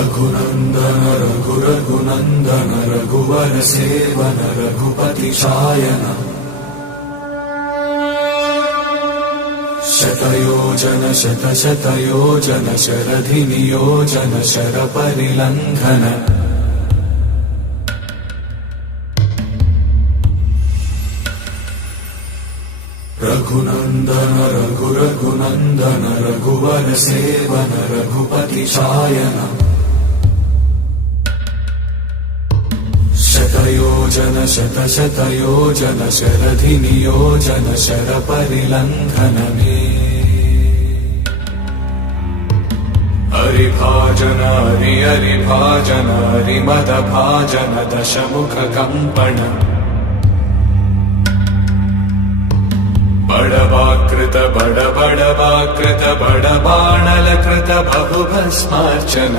Raghunandan रघुरघुनन्दन रघुवर सेवन Raghupati Shayan शतयोजन शतशतयोजन शरधिनियोजन शरपरिलङ्घन Raghunandan रघुरघुनन्दन रघुवर सेवन Raghupati Shayan शतयोजन शतशतयोजन शरधिनियोजन शरपरिलङ्घन मे हरिभाजन हरिभाजन हरिमदभाजन दशमुख कम्पण बड़वाकृत बड़वाकृत बड़बाणलकृत बहुभस्मार्चन